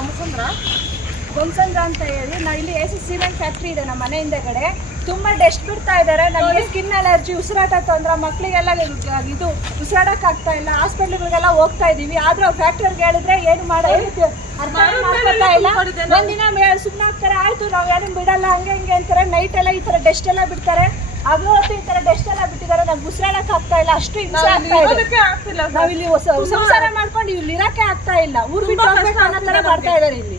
ಬೊಮ್ಮಸಂದ್ರ ಬೊಮ್ಮಸಂದ್ರ ಅಂತ ಹೇಳಿ. ನಾ ಇಲ್ಲಿ ಎ ಸಿ ಸಿಮೆಂಟ್ ಫ್ಯಾಕ್ಟ್ರಿ ಇದೆ ನಮ್ಮ ಮನೆ ಹಿಂದೆಗಡೆ. ತುಂಬ ಡಸ್ಟ್ ಬಿಡ್ತಾ ಇದ್ದಾರೆ ನಮಗೆ ಸ್ಕಿನ್ ಅಲರ್ಜಿ ಉಸಿರಾಟ ತೊಂದ್ರೆ ಮಕ್ಕಳಿಗೆಲ್ಲ ಇದು ಉಸಿರಾಡಕ್ ಆಗ್ತಾ ಇಲ್ಲ. ಹಾಸ್ಪಿಟ್ಲ್ಗಳಿಗೆಲ್ಲ ಹೋಗ್ತಾ ಇದೀವಿ. ಆದ್ರೂ ಫ್ಯಾಕ್ಟ್ರಿಗೆ ಹೇಳಿದ್ರೆ ಏನು ಮಾಡೋದು ಅರ್ಥ ಮಾಡ್ಕೊತಾ ಇಲ್ಲ. ಒಂದಿನ ಸುಮ್ಮನೆ ಆಗ್ತಾರೆ ಆಯ್ತು ನಾವು ಯಾರಿಗೂ ಬಿಡಲ್ಲ ಹಂಗೆ ಹಿಂಗೆ ಅಂತಾರೆ. ನೈಟ್ ಎಲ್ಲ ಈ ತರ ಡಸ್ಟ್ ಎಲ್ಲ ಬಿಡ್ತಾರೆ. ಹೊತ್ತು ಈ ತರ ಡಸ್ಟ್ ಎಲ್ಲ ಬಿಟ್ಟಿದ್ದಾರೆ. ನಂಗೆ ಉಸಿರಾಡಕ್ ಆಗ್ತಾ ಇಲ್ಲ. ಅಷ್ಟು ಹಿಂಸೆ ಆಗ್ತಾ ಇದೆ. ಸಂಸಾರ ಮಾಡ್ಕೊಂಡು ಇಲ್ಲಿ ಇರಕ್ಕೆ ಆಗ್ತಾ ಇಲ್ಲ. ಊರು ಬಿಟ್ಟು ಹೋಗ್ಬೇಕು ಅನ್ನೋ ತರ ಮಾಡ್ತಾ ಇದಾರೆ ಇಲ್ಲಿ.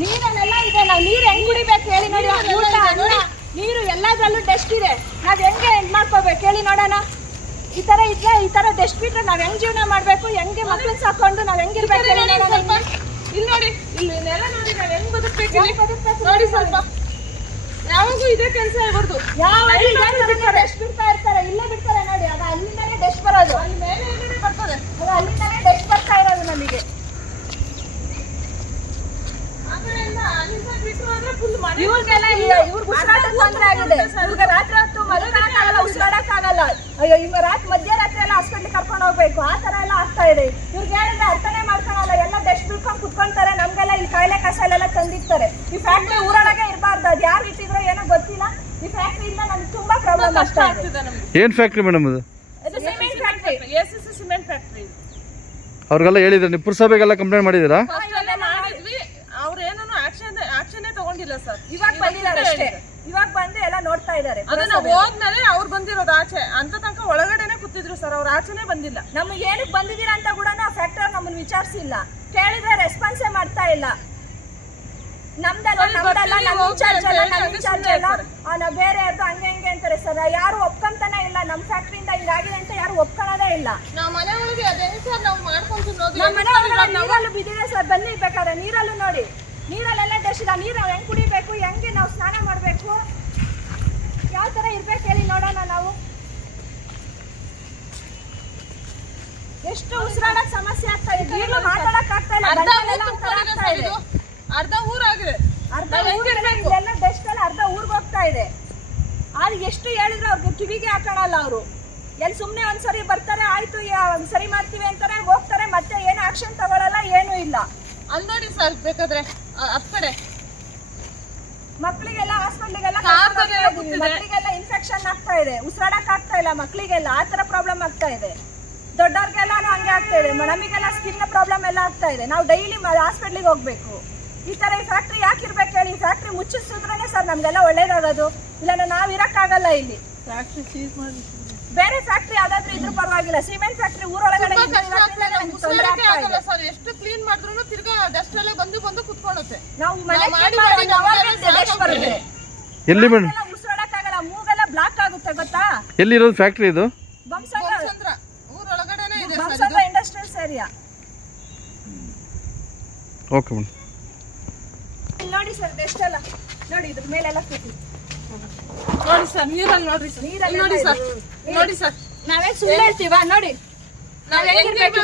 ನೀರಲ್ಲೆಲ್ಲ ಇದೆ. ನಾವು ನೀರ್ ಹೆಂಗ್ ಕುಡಿಬೇಕು ಹೇಳಿ ನೋಡಿ. ಊಟ ಅನ್ನ ನೀರು ಎಲ್ಲದ್ರಲ್ಲೂ ಡಸ್ಟ್ ಇದೆ. ನಾವ್ ಹೆಂಗೆ ಹೆಂಗ್ ಮಾಡ್ಕೋಬೇಕು ಹೇಳಿ ನೋಡೋಣ. ಈ ತರ ಇದ್ರೆ ಈ ತರ ಡಸ್ಟ್ ಬಿಟ್ರೆ ನಾವ್ ಹೆಂಗ್ ಜೀವನ ಮಾಡ್ಬೇಕು? ಹೆಂಗೆ ಮಕ್ಳನ್ನ ಸಾಕೊಂಡು ನಾವ್ ಹೆಂಗಿರ್ಬೇಕು ಇಲ್ಲಿ ನೋಡಿ. ಇಲ್ಲಿ ನೆಲ ನೋಡಿ ನಾವ್ ಹೆಂಗ್ ಬದುಕ್ಬೇಕು ಬದುಕ್ಬೇಕು ನೋಡಿ ಸ್ವಲ್ಪ. ಯಾವಾಗೂ ಇದೇ ಕೆಲಸ ಆಗ್ಬಾರ್ದು ಯಾವ ಡಸ್ಟ್ ಬಿಡ್ತಾ ಇರ್ತಾರೆ ಇಲ್ಲೇ ಬಿಡ್ತಾರೆ ನೋಡಿ ಅದು ಅಲ್ಲಿಂದಾನೇ ಡಸ್ಟ್ ಬರೋದು. ಅಲ್ಲಿ ಮೇಲೆ ಏನೇನೇ ಬರ್ತದೆ. ಅದು ಅಲ್ಲಿಂದಾನೇ ಡಸ್ಟ್ ಬರ್ತಾ ಇರೋದು ನಮಗೆ. ಇವ್ರಿಗೆಲ್ಲ ಇವ್ರಿಗೆ ಉಸಿರಾಟ ತೊಂದರೆ ಆಗಿದೆ. ಇವ್ರಿಗೆ ರಾತ್ರಿ ಹೊತ್ತು ಮಲಗಕ್ಕಾಗಲ್ಲ ಉಸಿರಾಡಕ್ಕಾಗಲ್ಲ ಅಯ್ಯೋ ಇವಾಗ ರಾತ್ರಿ ಮಧ್ಯರಾತ್ರಿ ಎಲ್ಲ ಹಾಸ್ಪಿಟ್ಲ್ ಕರ್ಕೊಂಡು ಹೋಗ್ಬೇಕು. ಆ ತರ ಎಲ್ಲ ಆಗ್ತಾ ಇದೆ. ಇವ್ರಿಗೆ ಹೇಳಿದ್ರೆ ಅರ್ಥನೇ ಮಾಡ್ಕೊಳಲ್ಲ. ಎಲ್ಲ ಡಸ್ಟ್ ಬಿಡ್ಕೊಂಡು ಕುತ್ಕೊಂತಾರೆ. ನಮಗೆಲ್ಲ ಇಲ್ಲಿ ಕಾಯಿಲೆ ಕಸಾಲೆಲ್ಲ ತಂದಿರ್ತಾರೆ. ಈ ಫ್ಯಾಕ್ಟ್ರಿ ಊರೊಳಗೆ ಇರಬಾರ್ದು. ಅದು ಯಾರು ಇಟ್ಟಿದ್ರೋ ಏನೋ ಗೊತ್ತಿಲ್ಲ ಈ ಫ್ಯಾಕ್ಟ್ರಿಯಿಂದ ನಮ್ಗೆ ತುಂಬಾ ಪ್ರಾಬ್ಲಮ್ ಕಷ್ಟ ಆಗ್ತಿದೆ ನಮ್ಗೆ. ಏನು ಫ್ಯಾಕ್ಟ್ರಿ ಮೇಡಮ್ ಅದು ಇದು cement factory S S cement factory ಅವ್ರಿಗೆಲ್ಲ ಹೇಳಿದ್ರೆ ನೀವು ಪುರಸಭೆಗೆಲ್ಲ ಕಂಪ್ಲೇಂಟ್ ಮಾಡಿದ್ದೀರಾ? ಅಷ್ಟೆಲ್ಲ ಮಾಡಿದ್ವಿ. ಅವ್ರು ಏನೂ ಆಕ್ಷನ್ ಆಕ್ಷನ್ನೇ ತಗೊಂಡಿಲ್ಲ ಸರ್. ಇವಾಗ ಬಂದಿದ್ದಾರೆ ಅಷ್ಟೇ. ಇವಾಗ ಬಂದು ಎಲ್ಲ ನೋಡ್ತಾ ಇದ್ದಾರೆ ಅದನ್ನ ಹೋದ್ಮೇಲೆ ಅವ್ರು ಬಂದಿರೋದು ಆಚೆ. ಅಂತ ತನಕ ಒಳಗಡೆನೆ ಕೂತಿದ್ರು ಸರ್. ಅವ್ರ ಆಚೆನೆ ಬಂದಿಲ್ಲ. ನಮಗೆ ಏನಕ್ಕೆ ಬಂದಿದ್ದೀರಾ ಅಂತ ಕೂಡ ಫ್ಯಾಕ್ಟರ್ ನಮ್ಮನ್ನ ವಿಚಾರಿಸಿಲ್ಲ. ಕೇಳಿದ್ರೆ ರೆಸ್ಪಾನ್ಸೇ ಮಾಡ್ತಾ ಇಲ್ಲ. ನಮ್ದಲ್ಲ ನಮ್ದಲ್ಲ ನಮ್ಮ ಇನ್ಚಾರ್ಜ್ ಅಲ್ಲ ಅಂತ ಇನ್ಚಾರ್ಜ್ ಅಲ್ಲ ಬೇರೆ ಅದು ಹಂಗೆ ಅಂತಾರೆ ಸರ್ ಯಾರು ಒಪ್ಕೊಂತಾನೆ ಇಲ್ಲ ನಮ್ ಫ್ಯಾಕ್ಟ್ರಿಯಿಂದ ಹಿಂಗಾಗಿದೆ ಅಂತ ಯಾರು ಒಪ್ಕೊಳ್ಳೋದೇ ಇಲ್ಲ. ನಾವ್ ಮನೆ ಒಳಗೆ ಅದೇ ಸರ್ ನಾವು ಮಾಡ್ಕೊಂಡ್ ತಿನ್ನೋದು? ನಮ್ಮ ಮನೆ ಒಳಗಡೆ ನೀರಲ್ಲೂ ಬಿದ್ದಿದೆ ಸರ್ ಬನ್ನಿ ಬೇಕಾದ್ರೆ ನೀರಲ್ಲೂ ನೋಡಿ. ನೀರಲ್ಲೆಲ್ಲ ಇಲ್ಲ ನೀರು ನಾವು ಹೆಂಗ್ ಕುಡಿಬೇಕು ಹೆಂಗೆ ನಾವು ಸ್ನಾನ ಮಾಡಬೇಕು? ಯಾವ ತರ ಇರ್ಬೇಕು ಹೇಳಿ ನೋಡೋಣ ನಾವು. ಎಷ್ಟು ಉಸಿರಾಡಕ್ ಸಮಸ್ಯೆ ಆಗ್ತಾ ಇದೆ. ಈಗಲೂ ಮಾತಾಡಕ್ ಆಗ್ತಾ ಇಲ್ಲ ಅರ್ಧ ಗಂಟಲೆಲ್ಲ ಒಂಥರ ಆಗ್ತಾ ಸರ್ ಇದೆ. ಅರ್ಧ ಊರಾಗಿದೆ. ಅರ್ಧ ಊರ್ಗೆಲ್ಲ ಎಲ್ಲ ಅರ್ಧ ಊರ್ಗ್ ಹೋಗ್ತಾ ಇದೆ. ಆದ್ರೆ ಎಷ್ಟು ಹೇಳಿದ್ರು ಅವ್ರಿಗೆ ಕಿವಿಗೆ ಹಾಕೋಣಲ್ಲ ಅವರು. ಎಲ್ಲಿ ಸುಮ್ಮನೆ ಒಂದ್ಸರಿ ಬರ್ತಾರೆ ಆಯ್ತು ಸರಿ ಮಾಡ್ತೀವಿ ಅಂತಾರೆ ಹೋಗ್ತಾರೆ ಮತ್ತೆ ಏನು ಆಕ್ಷನ್ ತಗೊಳಲ್ಲ ಏನೂ ಇಲ್ಲ. ಅಲ್ಲಿ ನೋಡಿ ಸರ್ ಬೇಕಾದ್ರೆ ಅ- ಹತ್ ಕಡೆ. ಮಕ್ಕಳಿಗೆಲ್ಲ ಹಾಸ್ಪಿಟ್ಲಿಗೆಲ್ಲ. ಮಕ್ಕಳಿಗೆಲ್ಲ ಇನ್ಫೆಕ್ಷನ್ ಆಗ್ತಾ ಇದೆ. ಉಸಿರಾಡಕ್ ಆಗ್ತಾ ಇಲ್ಲ ಮಕ್ಕಳಿಗೆಲ್ಲ ಆ ತರ ಪ್ರಾಬ್ಲಮ್ ಆಗ್ತಾ ಇದೆ. ದೊಡ್ಡವ್ರಿಗೆಲ್ಲ ಹಂಗೆ ಆಗ್ತಾ ಇದೆ. ನಮಗೆಲ್ಲ ಸ್ಕಿನ್ ಪ್ರಾಬ್ಲಮ್ ಎಲ್ಲ ಆಗ್ತಾ ಇದೆ. ನಾವು ಡೈಲಿ ಹಾಸ್ಪಿಟ್ಲಿಗೆ ಹೋಗ್ಬೇಕು. ಈ ತರ ಈ ಫ್ಯಾಕ್ಟ್ರಿ ಯಾಕೆ ಇರ್ಬೇಕು ಹೇಳಿ? ಈ ಫ್ಯಾಕ್ಟ್ರಿ ಮುಚ್ಚಿಸಿದ್ರೆ ಸರ್ ನಮ್ಗೆಲ್ಲ ಒಳ್ಳೇದಾಗೋದು. ಇಲ್ಲ ನಾವ್ ಇರಕ್ಕಾಗಲ್ಲ ಇಲ್ಲಿ. ಬೇರೆ ಫ್ಯಾಕ್ಟ್ರಿ ಯಾವ್ದಾದ್ರು ಇದ್ರೂ ಪರವಾಗಿಲ್ಲ. ಸಿಮೆಂಟ್ ಫ್ಯಾಕ್ಟ್ರಿ ಊರೊಳಗಡೆ ಎಷ್ಟು ಕ್ಲೀನ್ ಮಾಡಿದ್ರು ತಿರ್ಗಾ ಡಸ್ಟ್ ಎಲ್ಲ ಬಂದು ಬಂದು ಕುತ್ಕೊಳ್ಳುತ್ತೆ. ನಾವು ಮನೆ ಬರುತ್ತೆ. ಎಲ್ಲಿ ಮೇಡಮ್? ಉಸಿರಾಡಕ್ಕಾಗಲ್ಲ. ಮೂಗೆಲ್ಲ ಬ್ಲಾಕ್ ಆಗುತ್ತೆ ಗೊತ್ತಾ? ಎಲ್ಲಿರೋದು ಫ್ಯಾಕ್ಟ್ರಿ ಇದು? ಬಂಸಂಗ ಚಂದ್ರ ಊರೊಳಗಡೆನೆ ಇದೆ ಸರ್ ಬಂಸಂಗ ಇಂಡಸ್ಟ್ರಿಯಲ್ಸ್ ಏರಿಯಾ ಓಕೆ ಮೇಡಮ್. ನೋಡಿ ಸರ್ ಡಸ್ಟ್ ಎಲ್ಲ ನೋಡಿ ಇದ್ರ ಮೇಲೆಲ್ಲ ಕೂತಿ. ನೋಡಿ ಸರ್ ನೀರಲ್ಲಿ ನೋಡ್ರಿ ಸರ್. ನೀರಲ್ಲಿ ನೋಡಿ ಸರ್. ನೋಡಿ ಸರ್. ನಾವೇ ಸುಳ್ಳು ಹೇಳ್ತೀವ ನೋಡಿ. ನಾವ್ ಹೆಂಗಿರ್ಬೇಕು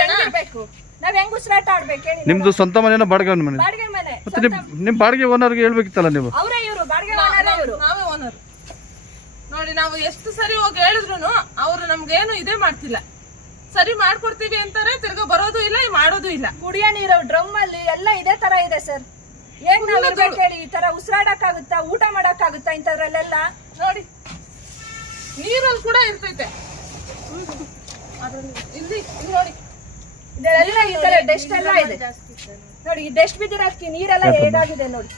ಹೆಂಗಿರ್ಬೇಕು? ನಾವ್ ಹೆಂಗ್ ಉಸಿರಾಟ ಆಡ್ಬೇಕು ಹೇಳಿ ನಿಮ್ಮದು ಸ್ವಂತ ಮನೆನ ಬಾಡಿಗೆ ಮನೆ? ಬಾಡಿಗೆ ಮನೆ. ಮತ್ತೆ ನಿಮ್ ನಿಮ್ಮ ಬಾಡಿಗೆ ಓನರ್ಗೆ ಹೇಳ್ಬೇಕಿತ್ತಲ್ಲ ನೀವು? ಅವರೇ ಇವರು ಬಾಡಿಗೆ ಓನರ್ ಇವರು. ನಾವೇ ಓನರ್. ನೋಡಿ ನಾವು ಎಷ್ಟು ಸರಿ ಹೋಗಿ ಹೇಳಿದ್ರು ಅವ್ರು ನಮ್ಗೇನು ಇದೇ ಮಾಡ್ತಿಲ್ಲ. ಸರಿ ಮಾಡ್ಕೊಡ್ತೀವಿ ಅಂತಾರೆ ತಿರ್ಗ ಬರೋದು ಇಲ್ಲ ಮಾಡೋದು ಇಲ್ಲ. ಕುಡಿಯ ನೀರು ಡ್ರಮ್ ಅಲ್ಲಿ ಎಲ್ಲ ಇದೇ ತರ ಇದೆ ಸರ್. ಹೇಗ್ ನಾವ್ ಹೇಳಿ? ಈ ತರ ಉಸಿರಾಡಕ್ಕಾಗುತ್ತಾ ಊಟ ಮಾಡಕ್ಕಾಗುತ್ತಾ ಇಂಥದ್ರಲ್ಲೆಲ್ಲ? ನೋಡಿ ನೀರಲ್ಲಿ ಕೂಡ ಇರ್ತೈತೆ. ಇಲ್ಲಿ ನೋಡಿ. ಇದೆಲ್ಲ ಈ ತರ ಡೆಸ್ಟ್ ಎಲ್ಲ ಇದೆ. ನೋಡಿ ಈ ಡೆಸ್ಟ್ ಬಿದ್ದಿರೋದಕ್ಕೆ ನೀರೆಲ್ಲ ಹೇಗಾಗಿದೆ ನೋಡಿ.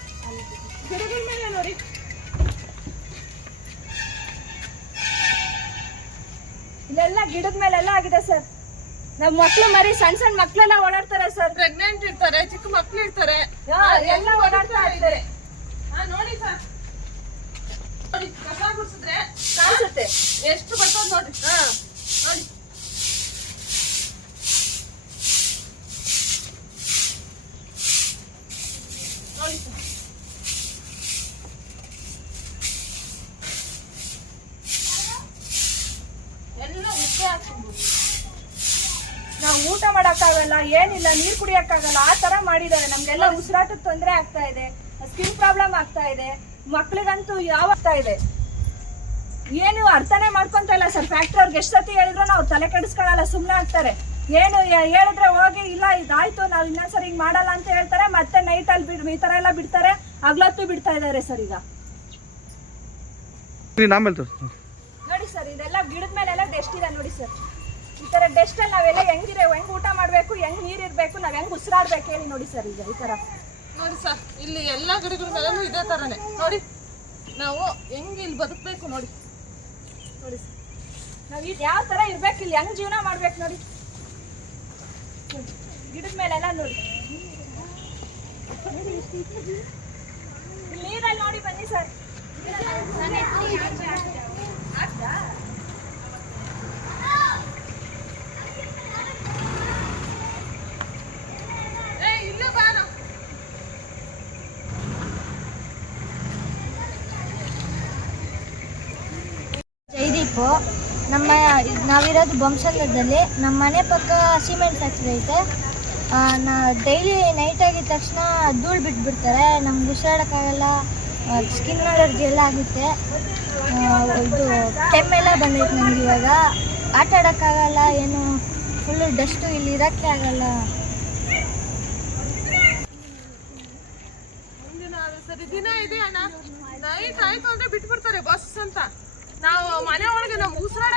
ಗಿಡಗಳ ಮೇಲೆ ನೋಡಿ. ಇಲ್ಲೆಲ್ಲ ಗಿಡದ ಮೇಲೆಲ್ಲ ಆಗಿದೆ ಸರ್. ನಮ್ ಮಕ್ಳು ಮರಿ ಸಣ್ಣ ಸಣ್ಣ ಮಕ್ಳೆಲ್ಲ ಓಡಾಡ್ತಾರೆ ಸರ್. ಪ್ರೆಗ್ನೆಂಟ್ ಇರ್ತಾರೆ ಚಿಕ್ಕ ಮಕ್ಳು ಇರ್ತಾರೆ. ಎಲ್ಲ ಓಡಾಡ್ತಾ ಇದ್ದಾರೆ. ನೋಡಿ ಸರ್. ನೋಡಿ ಕಸ ಗುಡ್ಸಿದ್ರೆ ಕಾಣಿಸುತ್ತೆ. ಎಷ್ಟು ಬರ್ತದ ನೋಡಿ. ಹಾ. ನೋಡಿ. ನೋಡಿ ಸರ್ ಎಲ್ಲ ಉಪ್ಪೆ ಹಾಕ್ಸ್ಕೊಂಬೋದು ನಾವು ಊಟ ಮಾಡಕ್ಕಾಗಲ್ಲ ಏನಿಲ್ಲ ನೀರ್ ಕುಡಿಯಕ್ಕಾಗಲ್ಲ ಆ ತರ ಮಾಡಿದ್ದಾರೆ. ನಮ್ಗೆಲ್ಲ ಉಸಿರಾಟದ ತೊಂದರೆ ಆಗ್ತಾ ಇದೆ ಸ್ಕಿನ್ ಪ್ರಾಬ್ಲಮ್ ಆಗ್ತಾ ಇದೆ ಮಕ್ಳಿಗಂತೂ ಯಾವ ಆಗ್ತಾ ಇದೆ? ಏನು ಅರ್ಥನೇ ಮಾಡ್ಕೊಂತ ಇಲ್ಲ ಸರ್. ಫ್ಯಾಕ್ಟ್ರಿ ಅವ್ರಿಗೆ ಎಷ್ಟು ಸತಿ ಹೇಳಿದ್ರು ನಾವು ತಲೆ ಕೆಡಿಸ್ಕೊಳ್ಳಲ್ಲ ಸುಮ್ಮನೆ ಆಗ್ತಾರೆ. ಏನು ಹೇಳಿದ್ರೆ ಹೋಗಿ ಇಲ್ಲ ಇದಾಯ್ತು ನಾವು ಇನ್ನೊಂದ್ಸರಿ ಹಿಂಗ್ ಮಾಡಲ್ಲ ಅಂತ ಹೇಳ್ತಾರೆ ಮತ್ತೆ ನೈಟ್ ಅಲ್ಲಿ ಬಿಡ್ ಈ ತರ ಎಲ್ಲ ಬಿಡ್ತಾರೆ ಹಗ್ಲೊತ್ತು ಬಿಡ್ತಾ ಇದಾರೆ ಸರ್ ಈಗ. ನೋಡಿ ಸರ್ ಇದೆಲ್ಲ ಗಿಡದ ಮೇಲೆಲ್ಲ ಡೆಸ್ಟ್ ಇದೆ ನೋಡಿ ಸರ್. ಈ ತರ ಡೆಸ್ಟ್ ಅಲ್ಲಿ ನಾವೆಲ್ಲ ಹೆಂಗಿರೆ ಹೆಂಗ್ ಊಟ ಮಾಡ್ಬೇಕು ಹೆಂಗ್ ನೀರ್ ಇರ್ಬೇಕು ನಾವ್ ಹೆಂಗ್ ಉಸಿರಾಡ್ಬೇಕು ಹೇಳಿ ನೋಡಿ ಸರ್ ಈಗ ಈ ತರ. ನೋಡಿ ಸರ್ ಇಲ್ಲಿ ಎಲ್ಲಾ ಗಿಡಗಳ ಮೇಲೂ ಇದೇ ತರನೇ. ನೋಡಿ ನಾವು ಹೆಂಗ್ ಇಲ್ಲಿ ಬದುಕ್ಬೇಕು ನೋಡಿ. ನೋಡಿ ಸರ್. ನಾವ್ ಇದು ಯಾವ ತರ ಇರ್ಬೇಕು ಇಲ್ಲಿ ಹೆಂಗ್ ಜೀವನ ಮಾಡ್ಬೇಕು ನೋಡಿ. ಗಿಡದ ಮೇಲೆಲ್ಲ ನೋಡಿ. ಇಲ್ಲಿ ನೀರಲ್ಲಿ ನೋಡಿ ಬನ್ನಿ ಸರ್ ಏ ಇಲ್ಲೇ ಬಾರ ಜೈದೀಪು ನಮ್ಮ ನಾವಿರೋದು ಬೊಮ್ಮಸಂದ್ರದಲ್ಲಿ ನಮ್ಮ ಮನೆ ಪಕ್ಕ ಸಿಮೆಂಟ್ ಫ್ಯಾಕ್ಟ್ರಿ ಐತೆ. ನಾ, ಡೈಲಿ ನೈಟ್ ಆಗಿದ ತಕ್ಷಣ ಧೂಳು ಬಿಟ್ಬಿಡ್ತಾರೆ. ನಮ್ಗೆ ಉಸಿರಾಡೋಕ್ಕಾಗಲ್ಲ ಸ್ಕಿನ್ ಅಲರ್ಜಿ ಎಲ್ಲ ಆಗುತ್ತೆ. ಇದು ಕೆಮ್ಮೆಲ್ಲ ಬಂದೈತೆ ನಮ್ಗೆ ಇವಾಗ. ಆಟ ಆಡೋಕ್ಕಾಗಲ್ಲ, ಏನು ಫುಲ್ಲು ಡಸ್ಟು ಇಲ್ಲಿ ಇರೋಕ್ಕೆ ಆಗಲ್ಲ. ಸರಿ, ದಿನ ಇದೆ ಅಣ್ಣ. ನೈಟ್ ಆಯ್ತು ಅಂದ್ರೆ ಬಿಟ್ಬಿಡ್ತಾರೆ ಬಸ್ ಅಂತ. ನಾವು ಮನೆ ಒಳಗೆ ನಮ್ಗೆ ಉಸಿರಾಡಕ್ಕೆ